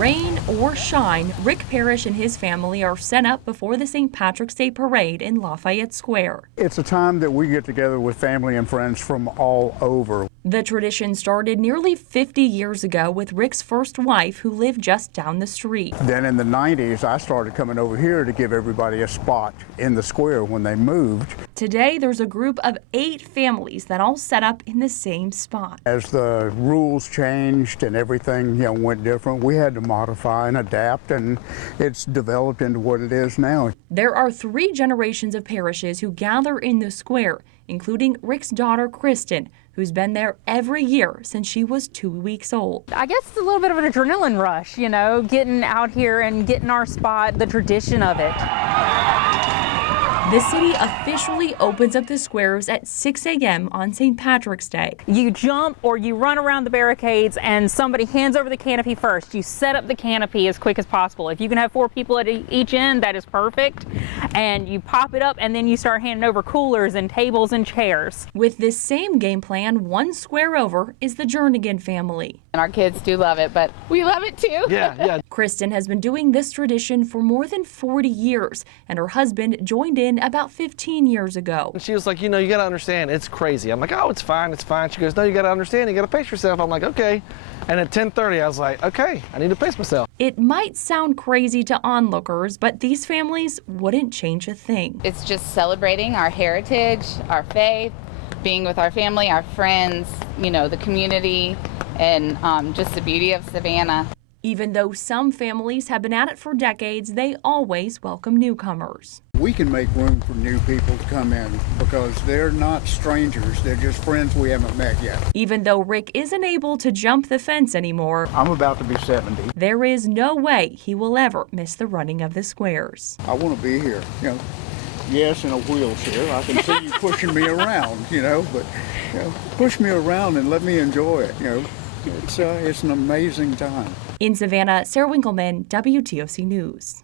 Rain or shine, Rick Parrish and his family are set up before the St. Patrick's Day Parade in Lafayette Square. It's a time that we get together with family and friends from all over. The tradition started nearly 50 years ago with Rick's first wife, who lived just down the street. Then in the 90s, I started coming over here to give everybody a spot in the square when they moved. Today, there's a group of 8 families that all set up in the same spot. As the rules changed and everything, went different, we had to modify and adapt, and it's developed into what it is now. There are 3 generations of Parrishes who gather in the square, including Rick's daughter, Kristen, who's been there every year since she was 2 weeks old. I guess it's a little bit of an adrenaline rush, getting out here and getting our spot, the tradition of it. The city officially opens up the squares at 6 a.m. on St. Patrick's Day. You jump or you run around the barricades and somebody hands over the canopy first. You set up the canopy as quick as possible. If you can have 4 people at each end, that is perfect. And you pop it up and then you start handing over coolers and tables and chairs. With this same game plan, one square over is the Jernigan family. And our kids do love it, but we love it too. Yeah. Kristen has been doing this tradition for more than 40 years, and her husband joined in about 15 years ago. She was like, you got to understand, it's crazy. I'm like, oh, it's fine. She goes, no, you got to understand, you got to pace yourself. I'm like, okay. And at 10:30, I was like, okay, I need to pace myself. It might sound crazy to onlookers, but these families wouldn't change a thing. It's just celebrating our heritage, our faith, being with our family, our friends, the community, and just the beauty of Savannah. Even though some families have been at it for decades, they always welcome newcomers. We can make room for new people to come in because they're not strangers. They're just friends we haven't met yet. Even though Rick isn't able to jump the fence anymore, I'm about to be 70. there is no way he will ever miss the running of the squares. I want to be here, Yes, in a wheelchair. I can see you pushing me around, but push me around and let me enjoy it. It's an amazing time. In Savannah, Sarah Winkleman, WTOC News.